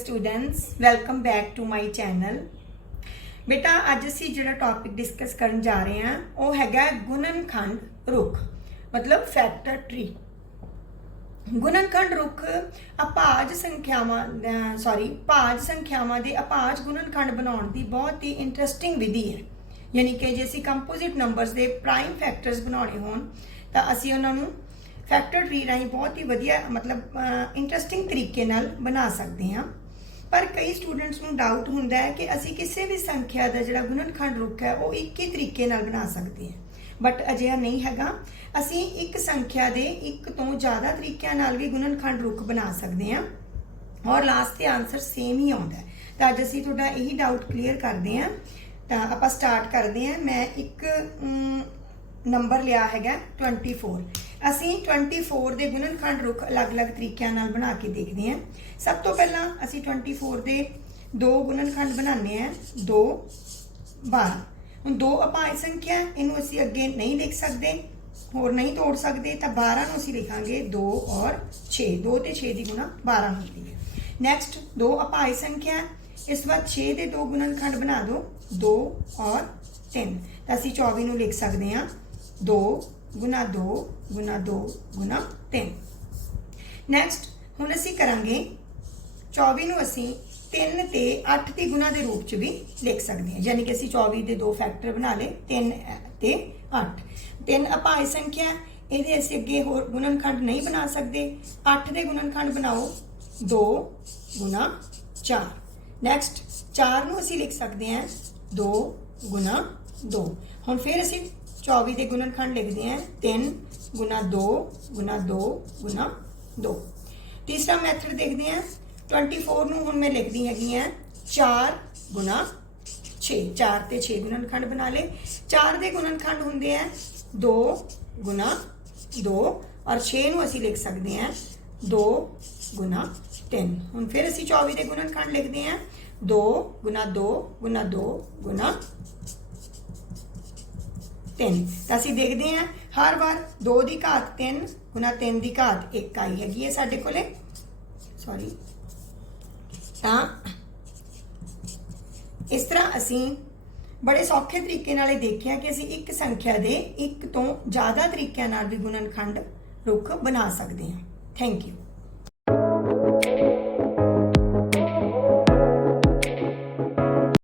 Students welcome back to my channel ਬੇਟਾ, ਅੱਜ ਅਸੀਂ ਜਿਹੜਾ ਟੌਪਿਕ ਡਿਸਕਸ ਕਰਨ ਜਾ ਰਹੇ ਹਾਂ, ਉਹ ਹੈਗਾ ਗੁਣਨਖੰਡ ਰੁੱਖ, ਮਤਲਬ ਫੈਕਟਰ ਟ੍ਰੀ ਗੁਣਨਖੰਡ ਰੁੱਖ ਅਪਾਜ ਸੰਖਿਆਵਾਂ ਸੌਰੀ ਭਾਜ ਸੰਖਿਆਵਾਂ ਦੇ ਅਪਾਜ ਗੁਣਨਖੰਡ ਬਣਾਉਣ ਦੀ ਬਹੁਤ ਹੀ ਇੰਟਰਸਟਿੰਗ ਵਿਧੀ ਹੈ। ਯਾਨੀ ਕਿ ਜੇ ਅਸੀਂ ਕੰਪੋਜ਼ਿਟ ਨੰਬਰਸ ਦੇ ਪ੍ਰਾਈਮ ਫੈਕਟਰਸ ਬਣਾਉਣੇ ਹੋਣ, ਤਾਂ ਅਸੀਂ ਉਹਨਾਂ ਨੂੰ ਫੈਕਟਰ ਟ੍ਰੀ ਰਾਹੀਂ ਬਹੁਤ ਹੀ ਵਧੀਆ, ਮਤਲਬ ਇੰਟਰਸਟਿੰਗ ਤਰੀਕੇ ਨਾਲ ਬਣਾ ਸਕਦੇ ਹਾਂ। ਪਰ ਕਈ ਸਟੂਡੈਂਟਸ ਨੂੰ ਡਾਊਟ ਹੁੰਦਾ ਹੈ ਕਿ ਅਸੀਂ ਕਿਸੇ ਵੀ ਸੰਖਿਆ ਦਾ ਜਿਹੜਾ ਗੁਣਨਖੰਡ ਰੁੱਖ ਹੈ, ਉਹ ਇੱਕ ਹੀ ਤਰੀਕੇ ਨਾਲ ਬਣਾ ਸਕਦੇ ਹਾਂ। ਬਟ ਅਜਿਹਾ ਨਹੀਂ ਹੈਗਾ। ਅਸੀਂ ਇੱਕ ਸੰਖਿਆ ਦੇ ਇੱਕ ਤੋਂ ਜ਼ਿਆਦਾ ਤਰੀਕਿਆਂ ਨਾਲ ਵੀ ਗੁਣਨਖੰਡ ਰੁੱਖ ਬਣਾ ਸਕਦੇ ਹਾਂ। ਔਰ ਲਾਸਟ ਤੇ ਆਨਸਰ ਸੇਮ ਹੀ ਆਉਂਦਾ ਤਾਂ ਅੱਜ ਅਸੀਂ ਤੁਹਾਡਾ ਇਹੀ ਡਾਊਟ ਕਲੀਅਰ ਕਰਦੇ ਹਾਂ। ਤਾਂ ਆਪਾਂ ਸਟਾਰਟ ਕਰਦੇ ਹਾਂ। ਮੈਂ ਇੱਕ ਨੰਬਰ ਲਿਆ ਹੈਗਾ 24 ਅਸੀਂ 24 ਦੇ ਗੁਣਨਖੰਡ ਰੁੱਖ ਅਲੱਗ-ਅਲੱਗ ਤਰੀਕਿਆਂ ਨਾਲ ਬਣਾ ਕੇ ਦੇਖਦੇ ਹਾਂ। ਸਭ ਤੋਂ ਪਹਿਲਾਂ ਅਸੀਂ 24 ਦੇ ਦੋ ਗੁਣਨਖੰਡ ਬਣਾਉਂਦੇ ਹਾਂ। 2 12 ਹੁਣ ਦੋ ਅਪਾਈ ਸੰਖਿਆ, ਇਹਨੂੰ ਅਸੀਂ ਅੱਗੇ ਨਹੀਂ ਲਿਖ ਸਕਦੇ, ਹੋਰ ਨਹੀਂ ਤੋੜ ਸਕਦੇ, ਤਾਂ 12 ਨੂੰ ਅਸੀਂ ਲਿਖਾਂਗੇ 2 ਔਰ 6 2 ਤੇ 6 ਦੀ ਗੁਣਾ 12 ਹੁੰਦੀ ਹੈ। ਨੈਕਸਟ ਦੋ ਅਪਾਈ ਸੰਖਿਆ, ਇਸ ਤੋਂ ਬਾਅਦ 6 ਦੇ ਦੋ ਗੁਣਨਖੰਡ ਬਣਾ ਦਿਓ। 2 ਔਰ 3 ਤਾਂ ਅਸੀਂ 24 ਨੂੰ ਲਿਖ ਸਕਦੇ ਹਾਂ। 2 ਗੁਣਾ 2 ਗੁਣਾ 2 ਗੁਣਾ 3 ਨੈਕਸਟ ਹੁਣ ਅਸੀਂ ਕਰਾਂਗੇ 24 ਨੂੰ ਅਸੀਂ 3 ਤੇ 8 ਦੀ ਗੁਣਾ ਦੇ ਰੂਪ ਚ ਵੀ ਲਿਖ ਸਕਦੇ ਹਾਂ। ਯਾਨੀ ਕਿ ਅਸੀਂ 24 ਦੇ ਦੋ ਫੈਕਟਰ ਬਣਾ ਲਏ 3 ਤੇ 8 3 ਅਪਾਈ ਸੰਖਿਆ, ਇਹਦੇ ਅਸੀਂ ਅੱਗੇ ਹੋਰ ਗੁਣਨਖੰਡ ਨਹੀਂ ਬਣਾ ਸਕਦੇ। 8 ਦੇ ਗੁਣਨਖੰਡ ਬਣਾਓ 2 ਗੁਣਾ 4 ਨੈਕਸਟ 4 ਨੂੰ ਅਸੀਂ ਲਿਖ ਸਕਦੇ ਹਾਂ 2 ਗੁਣਾ 2 ਹੁਣ ਫਿਰ ਅਸੀਂ 24 ਦੇ ਗੁਣਨਖੰਡ ਲਿਖਦੇ ਹਾਂ 3 ਗੁਣਾ 2 ਗੁਣਾ 2 ਗੁਣਾ 2 ਤੀਸਰਾ ਮੈਥਡ ਦੇਖਦੇ ਹਾਂ 24 ਨੂੰ ਹੁਣ ਮੈਂ ਲਿਖਦੀ ਹੈਗੀ ਆ 4 ਗੁਣਾ 6 4 ਤੇ 6 ਗੁਣਨਖੰਡ ਬਣਾ ਲੇ 4 ਦੇ ਗੁਣਨਖੰਡ ਹੁੰਦੇ ਆ 2 ਗੁਣਾ 2 ਔਰ 6 ਨੂੰ ਅਸੀਂ ਲਿਖ ਸਕਦੇ ਹਾਂ 2 ਗੁਣਾ 3 ਹੁਣ ਫਿਰ ਅਸੀਂ 24 ਦੇ ਗੁਣਨਖੰਡ ਲਿਖਦੇ ਹਾਂ 2 ਗੁਣਾ 2 ਗੁਣਾ 2 ਗੁਣਾ 3 ਤਾਂ ਅਸੀਂ ਦੇਖਦੇ ਹਾਂ, ਹਰ ਵਾਰ 2 ਦੀ ਘਾਤ 3 ਗੁਣਾ 3 ਦੀ ਘਾਤ 1 ਆਈ ਹੈਗੀ ਹੈ ਸਾਡੇ ਕੋਲੇ। ਸੌਰੀ ਤਾਂ ਇਸ ਤਰ੍ਹਾਂ ਅਸੀਂ ਬੜੇ ਸੌਖੇ ਤਰੀਕੇ ਨਾਲ ਇਹ ਦੇਖਿਆ ਕਿ ਅਸੀਂ ਇੱਕ ਸੰਖਿਆ ਦੇ ਇੱਕ ਤੋਂ ਜ਼ਿਆਦਾ ਤਰੀਕਿਆਂ ਨਾਲ ਵੀ ਗੁਣਨਖੰਡ ਰੁੱਖ ਬਣਾ ਸਕਦੇ ਹਾਂ। Thank you